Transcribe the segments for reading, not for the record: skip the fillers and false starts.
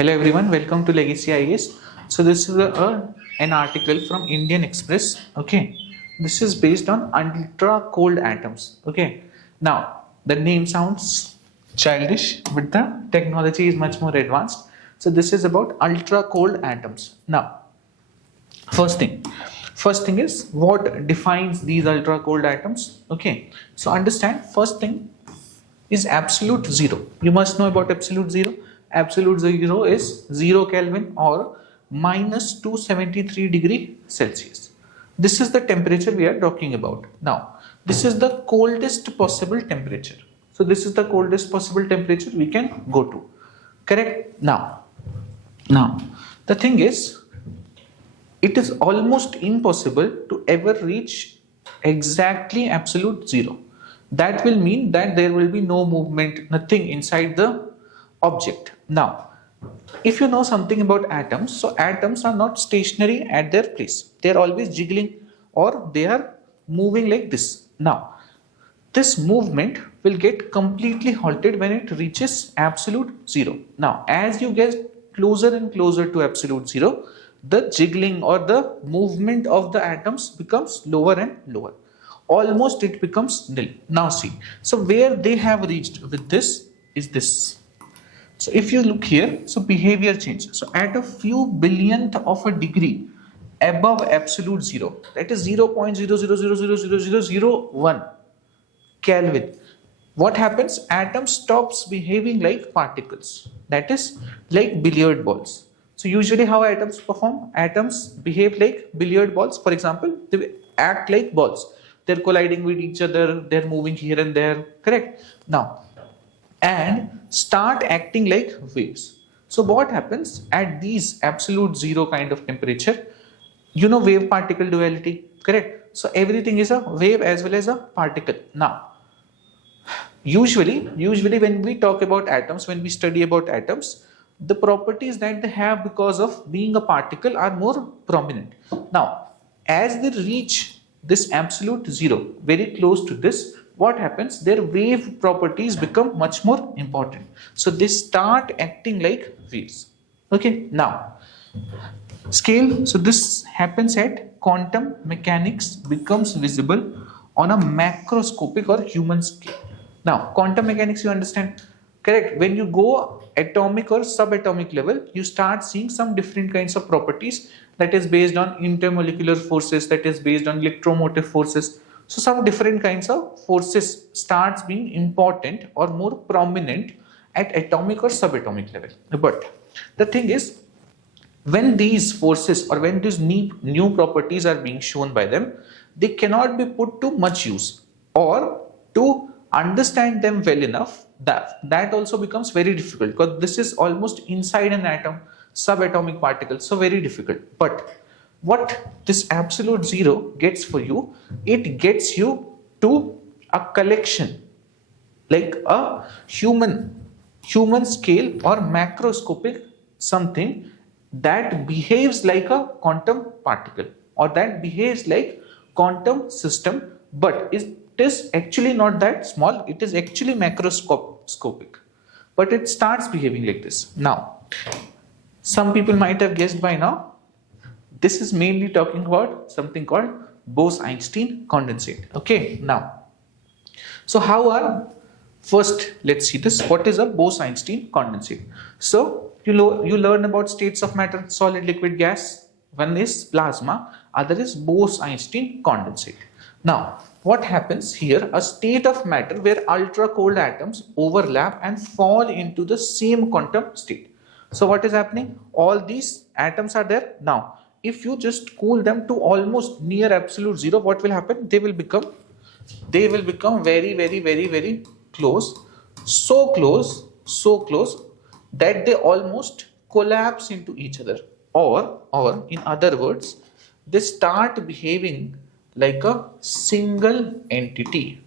Hello everyone, welcome to Legacy IAS. So this is an article from Indian Express. Okay, this is based on ultra cold atoms. Okay, now the name sounds childish, but the technology is much more advanced. So this is about ultra cold atoms. Now, first thing is what defines these ultra cold atoms. Okay, so understand first thing is absolute zero. You must know about absolute zero. Absolute zero is 0 Kelvin or minus 273 degree Celsius. This is the temperature we are talking about. Now, this is the coldest possible temperature. So, this is the coldest possible temperature we can go to. Correct? Now, the thing is, it is almost impossible to ever reach exactly absolute zero. That will mean that there will be no movement, nothing inside the object. Now, if you know something about atoms, so atoms are not stationary at their place. They are always jiggling or they are moving like this. Now, this movement will get completely halted when it reaches absolute zero. Now, as you get closer and closer to absolute zero, the jiggling or the movement of the atoms becomes lower and lower. Almost it becomes nil. Now see, so where they have reached with this is this. So if you look here, so behavior change. So at a few billionth of a degree above absolute zero, that is 0.000000001 Kelvin, what happens? Atom stops behaving like particles, that is like billiard balls. So usually how atoms perform? Atoms behave like billiard balls. For example, they act like balls. They're colliding with each other, they're moving here and there, correct? Now, and start acting like waves. So what happens at these absolute zero kind of temperature? You know wave particle duality, correct? So everything is a wave as well as a particle. Now, usually when we talk about atoms, when we study about atoms, the properties that they have because of being a particle are more prominent. Now, as they reach this absolute zero, very close to this, what happens? Their wave properties become much more important. So they start acting like waves. Okay, now scale. So this happens at quantum mechanics becomes visible on a macroscopic or human scale. Now, quantum mechanics, you understand, correct? When you go atomic or subatomic level, you start seeing some different kinds of properties that is based on intermolecular forces, that is based on electromotive forces. So some different kinds of forces starts being important or more prominent at atomic or subatomic level. But the thing is, when these forces or when these new properties are being shown by them, they cannot be put to much use, or to understand them well enough, that also becomes very difficult, because this is almost inside an atom, subatomic particles, so very difficult. But what this absolute zero gets for you, it gets you to a collection, like a human scale or macroscopic something that behaves like a quantum particle, or that behaves like quantum system, but it is actually not that small, it is actually macroscopic, but it starts behaving like this. Now, some people might have guessed by now, this is mainly talking about something called Bose-Einstein condensate. Okay, now, so first let's see this. What is a Bose-Einstein condensate? So you learn about states of matter: solid, liquid, gas. One is plasma, other is Bose-Einstein condensate. Now, what happens here? A state of matter where ultra cold atoms overlap and fall into the same quantum state. So what is happening? All these atoms are there. Now, if you just cool them to almost near absolute zero, what will happen? They will become very, very, very, very close. So close that they almost collapse into each other. Or in other words, they start behaving like a single entity,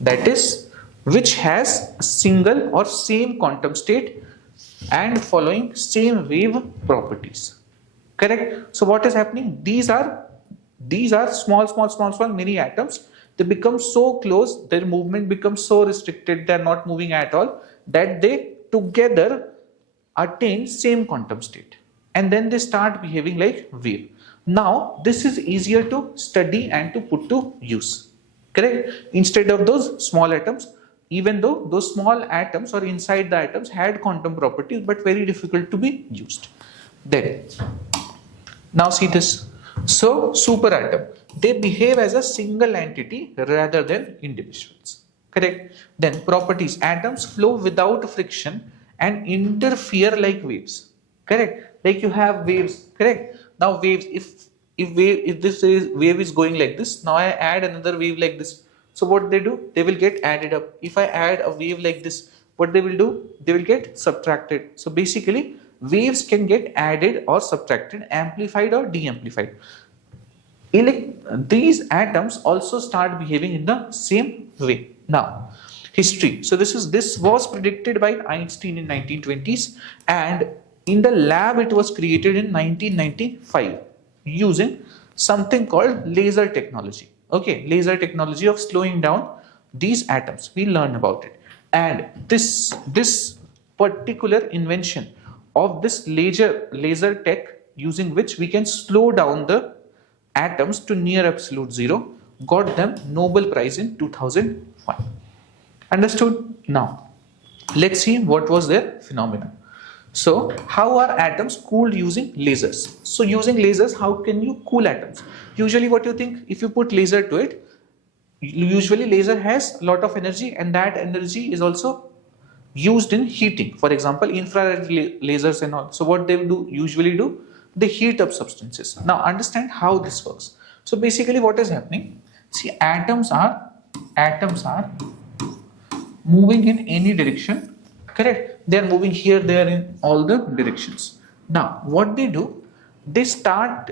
that is, which has a single or same quantum state and following same wave properties. Correct? So what is happening? These are small mini atoms. They become so close, their movement becomes so restricted, they are not moving at all, that they together attain same quantum state, and then they start behaving like wave. Now this is easier to study and to put to use, correct? Instead of those small atoms, even though those small atoms or inside the atoms had quantum properties but very difficult to be used. Then now see this. So superatom, they behave as a single entity rather than individuals, correct? Then properties, atoms flow without friction and interfere like waves, correct? Like you have waves, correct? Now waves, if this wave is going like this, now I add another wave like this. So what they do? They will get added up. If I add a wave like this, what they will do? They will get subtracted. So basically, waves can get added or subtracted, amplified or de-amplified. These atoms also start behaving in the same way. Now, history. So this was predicted by Einstein in 1920s, and in the lab it was created in 1995 using something called laser technology. Okay, laser technology of slowing down these atoms. We learn about it, and this particular invention of this laser tech, using which we can slow down the atoms to near absolute zero, got them Nobel Prize in 2001. Understood? Now let's see what was their phenomenon. So how are atoms cooled using lasers? So using lasers, how can you cool atoms? Usually what you think, if you put laser to it, usually laser has a lot of energy, and that energy is also used in heating. For example, infrared lasers and all. So what they do usually do, they heat up substances. Now understand how this works. So basically what is happening, see, atoms are moving in any direction, correct? They are moving here, there, in all the directions. Now what they do, they start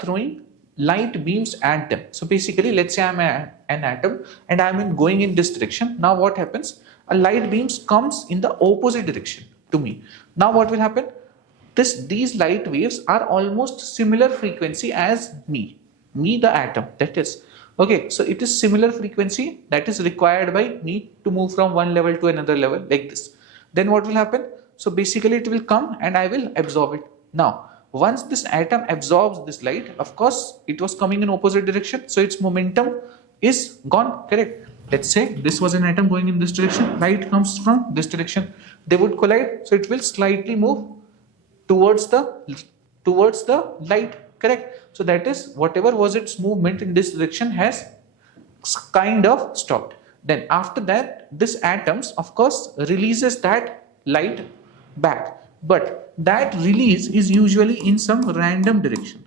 throwing light beams at them. So basically, let's say I'm an atom and I'm going in this direction. Now what happens? A light beams comes in the opposite direction to me. Now what will happen? These light waves are almost similar frequency as me the atom, that is. Okay, so it is similar frequency that is required by me to move from one level to another level like this. Then what will happen? So basically it will come and I will absorb it. Now once this atom absorbs this light, of course it was coming in opposite direction, so its momentum is gone, correct? Let's say this was an atom going in this direction, light comes from this direction, they would collide, so it will slightly move towards the light, correct? So that is, whatever was its movement in this direction has kind of stopped. Then after that, this atoms of course releases that light back, but that release is usually in some random direction.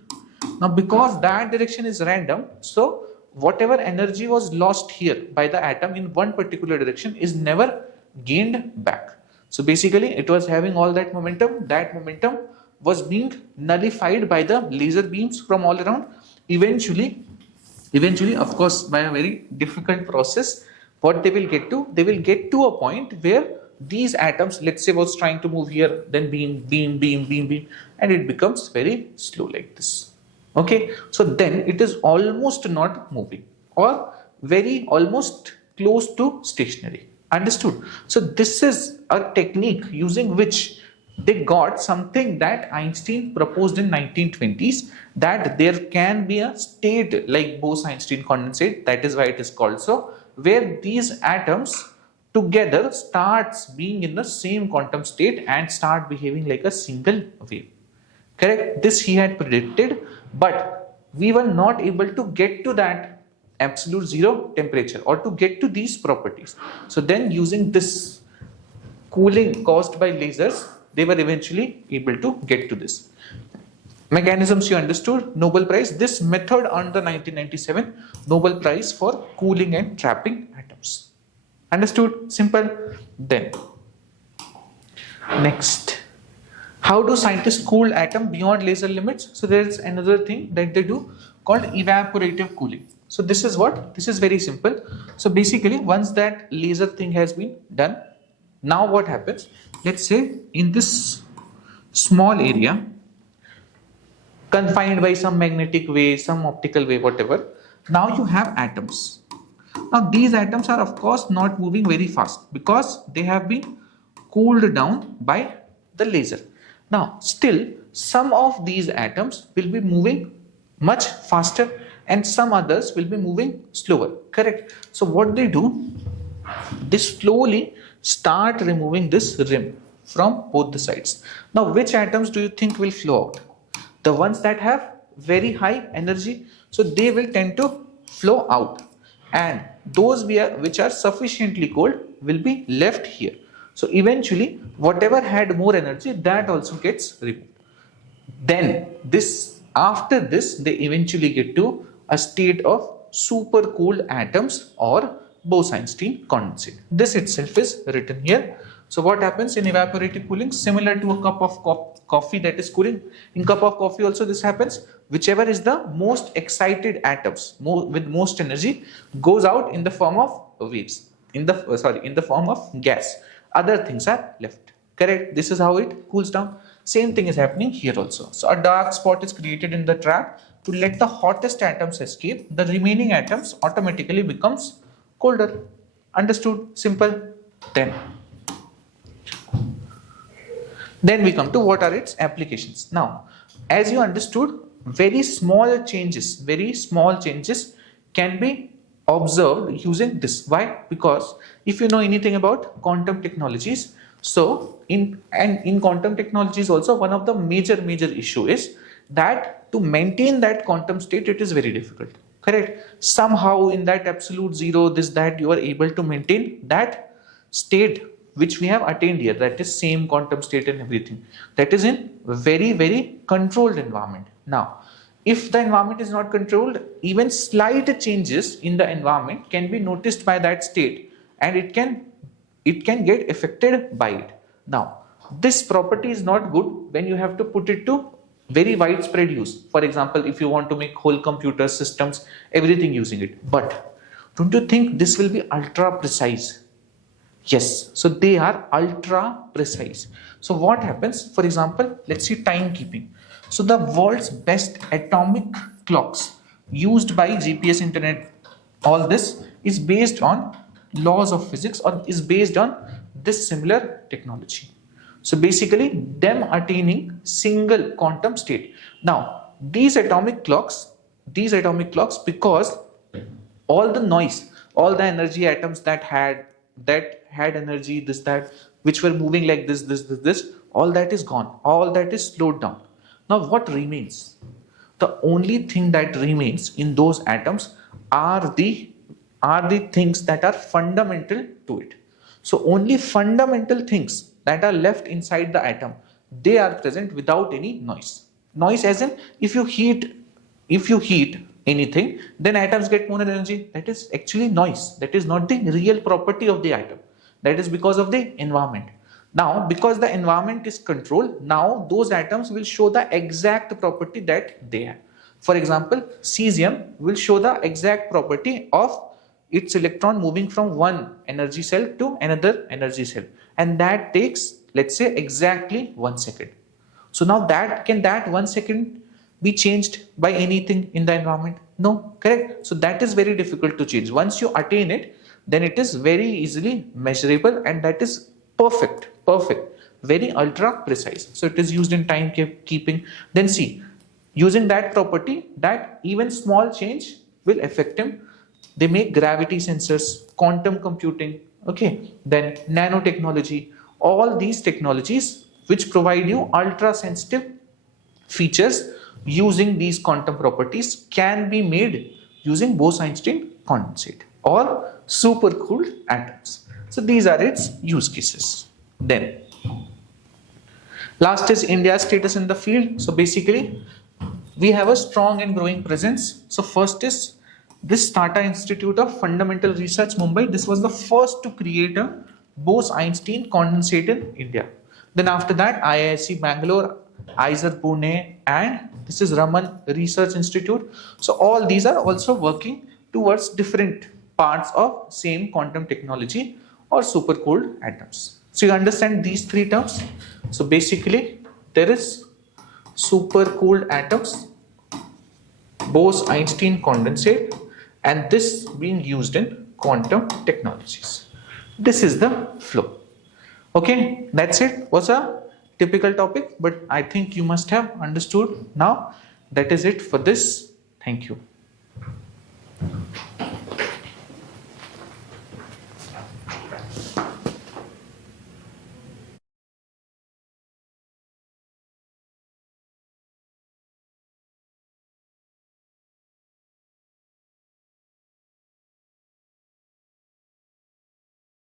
Now because that direction is random, so whatever energy was lost here by the atom in one particular direction is never gained back. So basically it was having all that momentum was being nullified by the laser beams from all around. Eventually of course by a very difficult process, what they will get to a point where these atoms, let's say, was trying to move here, then beam, and it becomes very slow like this. Okay, so then it is almost not moving or very almost close to stationary. Understood? So this is a technique using which they got something that Einstein proposed in 1920s, that there can be a state like Bose-Einstein condensate, that is why it is called so, where these atoms together starts being in the same quantum state and start behaving like a single wave. Correct? This he had predicted, but we were not able to get to that absolute zero temperature or to get to these properties. So then using this cooling caused by lasers, they were eventually able to get to this. Mechanisms you understood, Nobel Prize. This method earned the 1997 Nobel Prize for cooling and trapping atoms. Understood? Simple. Then next, how do scientists cool atom beyond laser limits? So there is another thing that they do called evaporative cooling. So this is what? This is very simple. So basically once that laser thing has been done, now what happens? Let's say in this small area confined by some magnetic wave, some optical wave, whatever, now you have atoms. Now these atoms are of course not moving very fast because they have been cooled down by the laser. Now, still, some of these atoms will be moving much faster and some others will be moving slower, correct? So what they do, they slowly start removing this rim from both the sides. Now, which atoms do you think will flow out? The ones that have very high energy, so they will tend to flow out, and those which are sufficiently cold will be left here. So eventually, whatever had more energy, that also gets removed. Then after this, they eventually get to a state of super cooled atoms or Bose-Einstein condensate. This itself is written here. So what happens in evaporative cooling? Similar to a cup of coffee that is cooling. In cup of coffee also this happens. Whichever is the most excited atoms with most energy goes out in the form of waves. In the form of gas. Other things are left. Correct? This is how it cools down. Same thing is happening here also. So a dark spot is created in the trap to let the hottest atoms escape. The remaining atoms automatically becomes colder. Understood? Simple. Then we come to what are its applications. Now, as you understood, very small changes can be observed using this. Why? Because if you know anything about quantum technologies, so in quantum technologies also, one of the major issue is that to maintain that quantum state, it is very difficult. Correct? Somehow in that absolute zero, that you are able to maintain that state which we have attained here, that is same quantum state and everything, that is in very controlled environment. Now, if the environment is not controlled, even slight changes in the environment can be noticed by that state, and it can get affected by it. Now, this property is not good when you have to put it to very widespread use. For example, if you want to make whole computer systems, everything using it. But don't you think this will be ultra precise? Yes, so they are ultra precise. So what happens? For example, let's see timekeeping. So the world's best atomic clocks used by GPS, internet, all this is based on laws of physics, or is based on this similar technology. So basically them attaining single quantum state. Now these atomic clocks, because all the noise, all the energy atoms that had energy, which were moving like this, all that is gone, all that is slowed down. Now what remains? The only thing that remains in those atoms are the things that are fundamental to it. So only fundamental things that are left inside the atom, they are present without any noise. Noise as in, if you heat anything, then atoms get more energy. That is actually noise. That is not the real property of the atom. That is because of the environment. Now, because the environment is controlled, now those atoms will show the exact property that they have. For example, cesium will show the exact property of its electron moving from one energy cell to another energy cell. And that takes, let's say, exactly 1 second. So now can that 1 second be changed by anything in the environment? No, correct? So that is very difficult to change. Once you attain it, then it is very easily measurable, and that is perfect, very ultra precise. So it is used in timekeeping. Then see, using that property, that even small change will affect him. They make gravity sensors, quantum computing, okay, then nanotechnology, all these technologies which provide you ultra sensitive features using these quantum properties can be made using Bose-Einstein condensate or supercooled atoms. So these are its use cases. Then last is India's status in the field. So basically we have a strong and growing presence. So first is this Tata Institute of Fundamental Research, Mumbai. This was the first to create a Bose-Einstein condensate in India. Then after that, IAS Bangalore, IISER Pune, and this is Raman Research Institute. So all these are also working towards different parts of same quantum technology or supercooled atoms. So you understand these three terms. So basically there is supercooled atoms, Bose-Einstein condensate, and this being used in quantum technologies. This is the flow. Okay, that's it. Was a typical topic, but I think you must have understood now. That is it for this. Thank you.